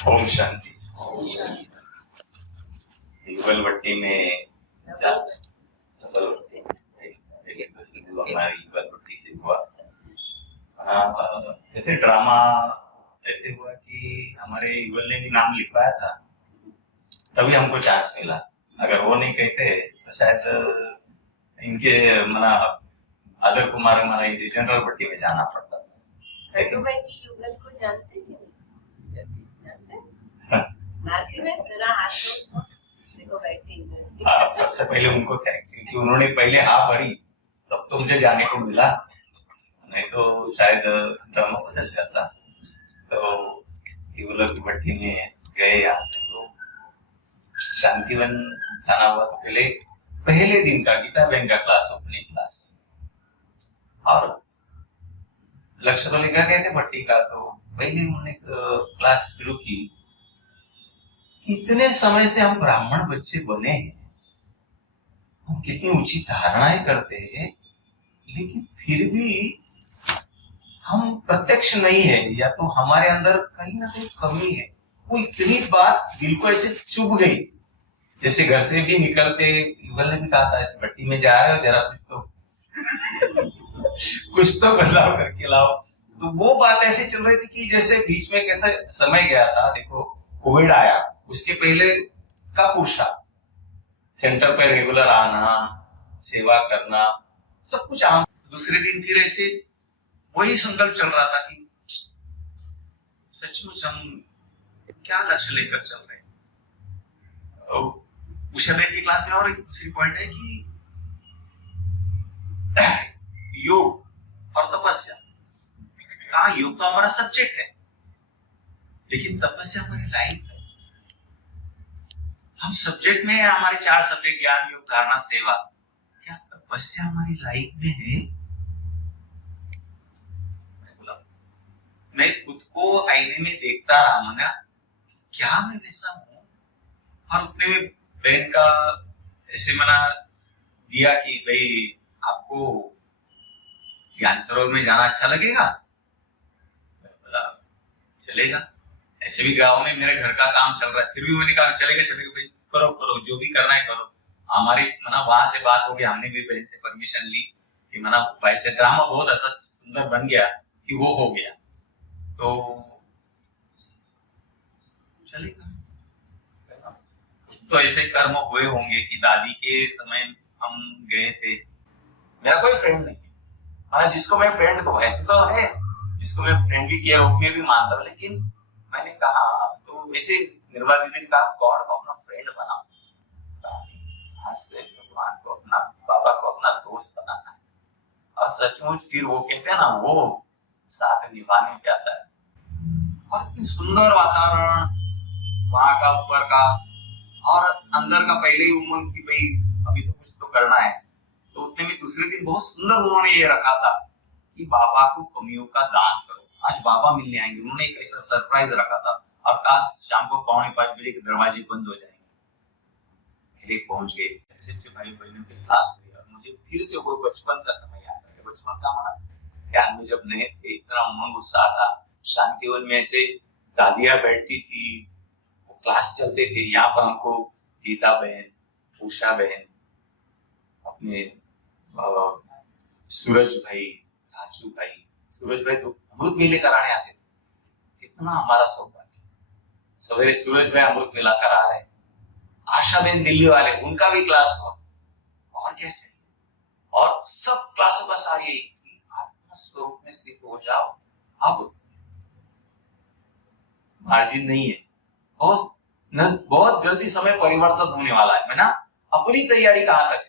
ओम शांति। युगल भट्टी में डबल भट्टी हमारी युगल भट्टी से हुआ। जैसे ड्रामा ऐसे हुआ कि हमारे युगल ने भी नाम लिखवाया था, तभी हमको चांस मिला। अगर वो नहीं कहते तो शायद इनके मना अदर कुमार हमारा जनरल भट्टी में जाना पड़ता था। लेकिन युगल को जानते थे? सबसे पहले उनको थैंक्स, क्योंकि उन्होंने पहले हाँ भरी तब तो मुझे जाने को मिला, नहीं तो शायद ड्रामा बदल जाता। तो युगल की भट्टी में गए यहाँ से, तो शांतिवन जाना हुआ। तो पहले दिन का गीता बहन का क्लास, ओपनिंग क्लास, और लक्ष्य तो लिखा गया थे भट्टी का। तो पहले उन्होंने क्लास शुरू की। कितने समय से हम ब्राह्मण बच्चे बने हैं, हम कितनी ऊंची धारणाएं करते हैं, लेकिन फिर भी हम प्रत्यक्ष नहीं है, या तो हमारे अंदर कहीं ना कहीं कमी है। वो इतनी बात दिल को ऐसे चुभ गई। जैसे घर से भी निकलते युगल ने भी कहा था, भट्टी में जा रहे हो जरा कुछ तो बदलाव करके लाओ। तो वो बात ऐसे चल रही थी कि जैसे बीच में कैसा समय गया था। देखो कोविड आया, उसके पहले का पुरुषार्थ, सेंटर पे रेगुलर आना, सेवा करना, सब कुछ आम। दूसरे दिन फिर ऐसे वही संकल्प चल रहा था कि सचमुच हम क्या लक्ष्य लेकर चल रहे हैं। उषा बहन की क्लास में और एक दूसरी पॉइंट है कि योग और तपस्या। हाँ, योग तो हमारा सब्जेक्ट है, लेकिन तपस्या हमारी लाइफ है। हम सब्जेक्ट में है, हमारे 4 सब्जेक्ट ज्ञान, योग, धारणा, सेवा। क्या तपस्या हमारी लाइफ में है? मैं खुद को आईने में देखता रहा, मना क्या मैं वैसा हूं? और उतने में बहन का ऐसे मना दिया कि भाई आपको ज्ञान सरोवर में जाना अच्छा लगेगा? बोला चलेगा। ऐसे भी गांव में मेरे घर का काम चल रहा है, फिर भी मैंने कहा चलेगा भाई, करो जो भी करना है करो। हमारी मना वहां से बात हो गई, हमने भी बहन से परमिशन ली कि मना वैसे ड्रामा बहुत ऐसा सुंदर बन गया कि वो हो गया, तो चलेगा। तो ऐसे कर्म हुए होंगे कि दादी के समय हम गए थे। मेरा कोई फ्रेंड नहीं है, जिसको मैं फ्रेंड को ऐसे तो है, जिसको मैं फ्रेंड भी किया रूप में भी मानता हूँ, लेकिन मैंने कहा तो वैसे निर्मला दीदी ने कहा गॉड को अपना फ्रेंड बनाओ, भगवान को अपना, बाबा को अपना दोस्त बनाना है। और सचमुच फिर वो कहते हैं ना, वो साथ निभाने जाता है। और इतनी सुंदर वातावरण वहां का, ऊपर का और अंदर का, पहले ही उमंग की भाई अभी तो कुछ तो करना है। तो उतने में दूसरे दिन बहुत सुंदर उन्होंने ये रखा था कि बाबा को कमियों का दान करो, आज बाबा मिलने आएंगे। उन्होंने एक ऐसा सरप्राइज रखा था, और काश शाम को 4:45 के दरवाजे बंद हो जाएंगे। पहले पहुंच गए, अच्छे भाई बहनों के क्लास में, और मुझे फिर से वो बचपन का समय याद आ गया। बचपन का माना ज्ञान में जब नए थे, इतना उमंग उत्साह था। शांतिवन में से दादियां बैठती थी, क्लास चलते थे। यहाँ पर हमको गीता बहन, उषा बहन, अपने सूरज भाई, राजू भाई, सूरज भाई तो अमृत मेले कराने आते थे। कितना हमारा सौभाग्य, सवेरे सूरज भाई अमृत मेला करा रहे। आशा बहन दिल्ली वाले, उनका भी क्लास हुआ। और क्या चाहिए? और सब क्लासों का सार यही कि आत्मा स्वरूप में स्थित हो जाओ। अब मार्जिन नहीं है, बहुत जल्दी समय परिवर्तन होने वाला है ना। अपनी तैयारी कहां तक है?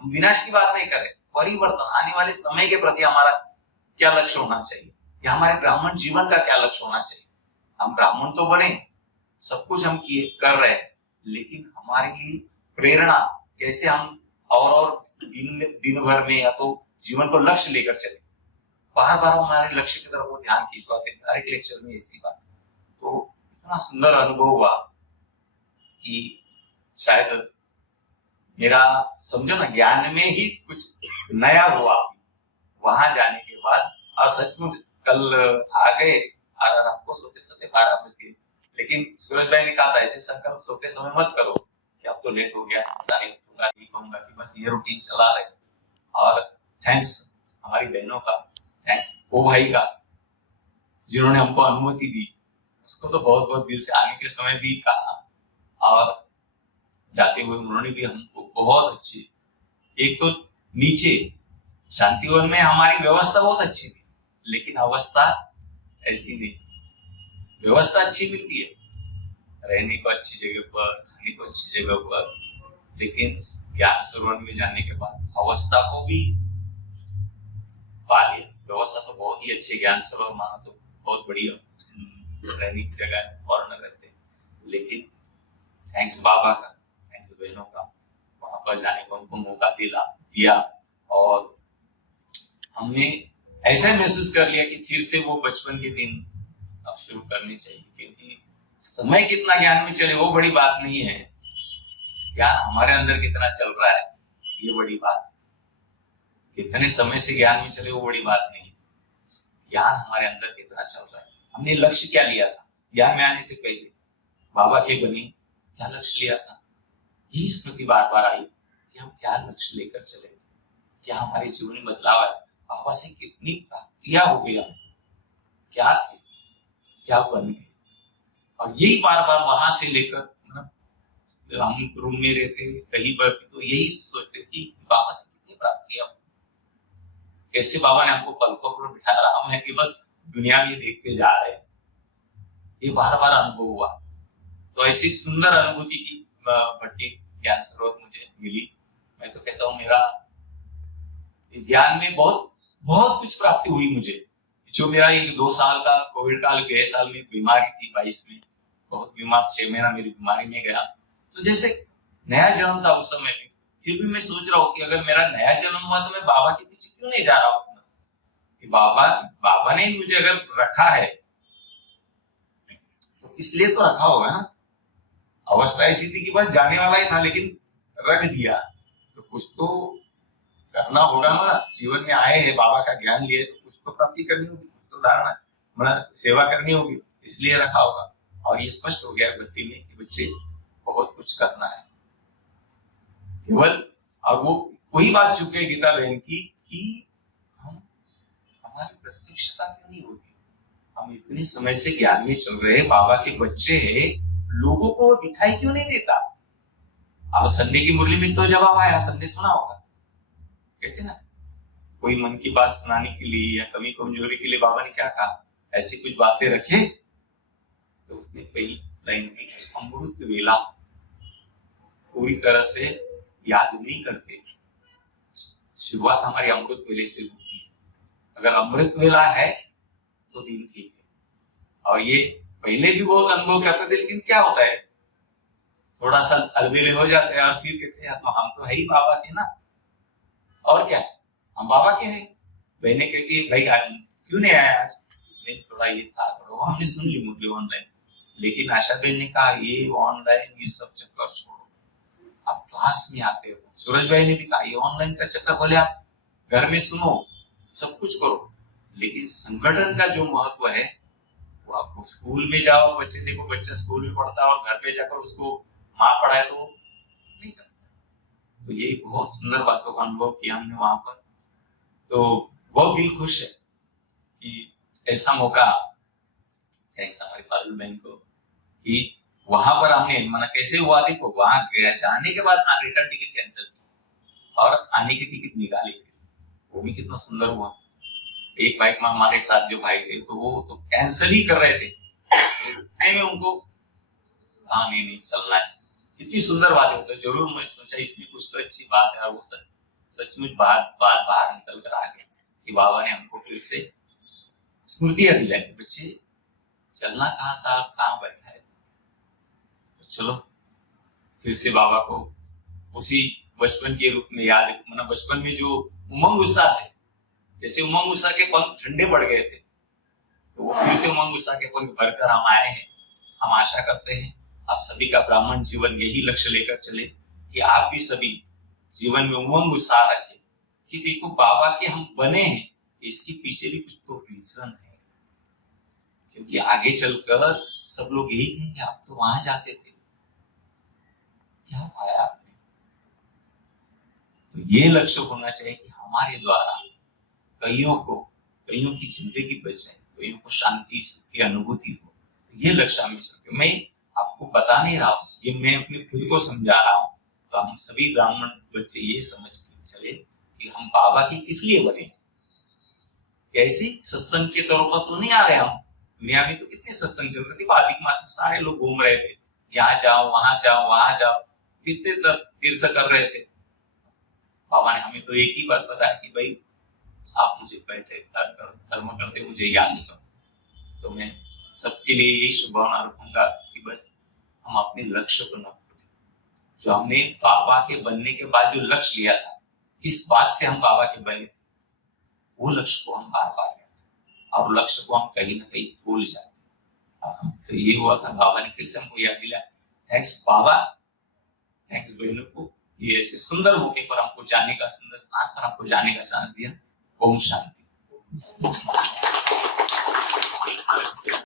हम विनाश की बात नहीं कर रहे, परिवर्तन आने वाले समय के प्रति हमारा क्या लक्ष्य होना चाहिए, या हमारे ब्राह्मण जीवन का क्या लक्ष्य होना चाहिए। हम ब्राह्मण तो बने, सब कुछ हम किए कर रहे हैं, लेकिन हमारे लिए प्रेरणा कैसे हम और दिन भर में, या तो जीवन को लक्ष्य लेकर चले। बार बार हमारे लक्ष्य की तरफ वो ध्यान खींचवाते हैं। हर एक लेक्चर में ऐसी बात। तो इतना सुंदर अनुभव हुआ कि शायद मेरा, समझो ना, ज्ञान में ही कुछ नया हुआ वहां जाने के बाद। और सचमुच कल आ गए, और आपको सोते सोते 12 बज गए। लेकिन सूरज भाई ने कहा था ऐसे संकल्प सोते समय मत करो कि अब तो लेट हो गया, नहीं कहूंगा कि बस ये रूटीन चला रहे। और थैंक्स हमारी बहनों का, थैंक्स ओ भाई का, जिन्होंने हमको अनुमति दी, उसको तो बहुत बहुत दिल से आने के समय भी कहा, और जाते हुए उन्होंने भी हमको बहुत अच्छी, एक तो नीचे शांतिवन में हमारी व्यवस्था बहुत अच्छी थी, लेकिन अवस्था ऐसी नहीं। व्यवस्था अच्छी मिलती है, रहने को अच्छी जगह पर, खाने को अच्छी जगह पर, लेकिन ज्ञान सरोवर में जाने के बाद अवस्था को भी पा लिया। व्यवस्था तो बहुत ही अच्छी, ज्ञान सरोवर माना तो बहुत बढ़िया रहने की जगह है, फॉरनर रहते हैं, लेकिन थैंक्स बाबा का, थैंक्स बहनों का, वहां पर जाने को हमको मौका दिया और हमने ऐसा महसूस कर लिया कि फिर से वो बचपन के दिन अब शुरू करने चाहिए, क्योंकि समय कितना ज्ञान में चले वो बड़ी बात नहीं है, ज्ञान हमारे अंदर कितना चल रहा है ये बड़ी बात। कितने समय से ज्ञान में चले वो बड़ी बात नहीं, ज्ञान हमारे अंदर कितना चल रहा है। हमने लक्ष्य क्या लिया था ज्ञान में आने से पहले, बाबा के बने क्या लक्ष्य लिया था, यही स्मृति बार बार आई कि हम क्या लक्ष्य लेकर चले, क्या हमारे जीवन में बदलाव आया, बाबा से कितनी प्राप्तियां हो गई, क्या थे क्या बन गए। और यही बार बार वहां से लेकर हम रूम में रहते कहीं पर तो यही सोचते कि बाबा से कितनी प्राप्तियां, कैसे बाबा ने हमको पलकों पर बिठाया, हम है कि बस दुनिया में देखते जा रहे हैं। ये बार बार अनुभव हुआ, तो ऐसी सुंदर अनुभूति की भट्टी ज्ञान सरोवर मुझे मिली। मैं तो कहता हूँ मेरा ज्ञान में बहुत बहुत कुछ प्राप्ति हुई मुझे। जो मेरा ये 2 साल का कोविड काल गए साल में बीमारी थी, 22 में बहुत बीमार, 6 महीना मेरी बीमारी में गया, तो जैसे नया जन्म था उस समय भी। फिर भी मैं सोच रहा हूँ कि अगर मेरा नया जन्म हुआ तो मैं बाबा के पीछे क्यों नहीं जा रहा हूँ, कि बाबा ने मुझे अगर रखा है तो इसलिए तो रखा होगा ना। अवस्था ऐसी थी कि बस जाने वाला ही था, लेकिन रख दिया, तो कुछ तो करना होगा ना। जीवन में आए हैं, बाबा का ज्ञान लिए, तो कुछ तो प्राप्ति करनी होगी, कुछ तो धारणा मतलब सेवा करनी होगी, इसलिए रखा होगा। और ये स्पष्ट हो गया भक्ति में कि बच्चे बहुत कुछ करना है केवल। और वो वही बात चुके गीता बहन की कि हम हमारी प्रत्यक्षता क्यों नहीं होती, हम इतने समय से ज्ञान में चल रहे बाबा के बच्चे हैं, लोगों को दिखाई क्यों नहीं देता। अब संडे की मुरली में तो जवाब आया, संडे सुना होगा, कहते ना कोई मन की बात सुनाने के लिए या कमी कमजोरी के लिए बाबा ने क्या कहा, ऐसी कुछ बातें रखे, तो उसने पहली लाइन दी अमृत वेला, पूरी तरह से याद नहीं करते। शुरुआत हमारी अमृत वेले से होती है, अगर अमृत वेला है तो दिन ठीक है। और ये पहले भी बहुत अनुभव करते थे, लेकिन क्या होता है थोड़ा सा अलबेले हो जाते हैं और फिर कहते हैं तो हम तो है ही बाबा के ना, और क्या हम बाबा के हैं। बहने कहती है भाई क्यों नहीं आया आज, नहीं थोड़ा ये था, थोड़ा हमने सुन ली मुरली ऑनलाइन, लेकिन आशा बहन ने कहा ये ऑनलाइन ये सब चक्कर छोड़ो, आप क्लास में आते हो। सूरज भाई ने भी कहा ये ऑनलाइन का चक्कर बोले आप घर में सुनो सब कुछ करो, लेकिन संगठन का जो महत्व है वो आपको स्कूल में जाओ, बच्चे देखो बच्चा स्कूल में पढ़ता है और घर पे जाकर उसको माँ पढ़ाए तो नहीं करता। तो ये बहुत सुंदर बातों का अनुभव किया हमने वहां पर, तो बहुत दिल खुश है कि ऐसा मौका, थैंक्स हमारी पारुल बहन को कि वहां पर हमने माना कैसे हुआ, देखो वहां गया जाने के बाद रिटर्न टिकट कैंसिल की और आने की टिकट निकाली, वो भी कितना सुंदर हुआ। एक बाइक में हमारे साथ जो भाई थे तो वो तो कैंसिल ही कर रहे थे, इतने में उनको हाँ नहीं चलना है। इतनी सुंदर बात है, तो जरूर मैं सोचा इसमें कुछ तो अच्छी बात है, और वो सचमुच बात बाहर निकल कर आ गया कि बाबा ने हमको फिर से स्मृतियां दिलाई, बच्चे चलना कहाँ था, कहाँ बैठा है, तो चलो फिर से बाबा को उसी बचपन के रूप में याद, मतलब बचपन में जो उमंग उत्साह से, जैसे उमंग उत्साह के पंख ठंडे पड़ गए थे, तो वो फिर से उमंग उत्साह के पंख भरकर हम आए हैं। हम आशा करते हैं आप सभी का ब्राह्मण जीवन यही लक्ष्य लेकर चले कि आप भी सभी जीवन में उमंग उत्साह रखें कि देखो बाबा के हम बने हैं, इसके पीछे भी कुछ तो रीजन है, क्योंकि आगे चलकर सब लोग यही कहेंगे आप तो वहां जाते थे, क्या पाया आपने? तो ये लक्ष्य होना चाहिए कि हमारे द्वारा कईयों की जिंदगी बचे, कईयों को शांति सुख की अनुभूति हो। तो ये लक्ष्य हमें, मैं आपको बता नहीं रहा हूँ, ये मैं अपने खुद को समझा रहा हूँ। तो हम सभी ब्राह्मण बच्चे ये समझ के चले कि हम बाबा के किस लिए बने। कैसी सत्संग के तौर पर तो नहीं आ रहे हम, दुनिया में तो कितने सत्संग चल रहे थे, अधिक मास में सारे लोग घूम रहे थे, यहाँ जाओ वहां जाओ वहां जाओ, तीर्थ कर रहे थे। बाबा ने हमें तो एक ही बात बताया कि भाई आप मुझे बैठे कर्म करते मुझे याद नहीं करो। तो मैं सबके लिए यही शुभकामना रखूंगा कि बस हम अपने लक्ष्य को न भूलें। जो हमने बाबा के बनने के बाद जो लक्ष्य लिया था, किस बात से हम बाबा के बने थे, वो लक्ष्य को हम बार बार लेते हैं और लक्ष्य को हम कहीं ना कहीं भूल जाते हैं। हमसे ये हुआ था, बाबा ने फिर से हमको याद दिलाया। थैंक्स बाबा, थैंक्स बहनों को, ये ऐसे सुंदर मौके पर हमको जाने का, सुंदर स्थान पर हमको जाने का चांस दिया। ओम शांति।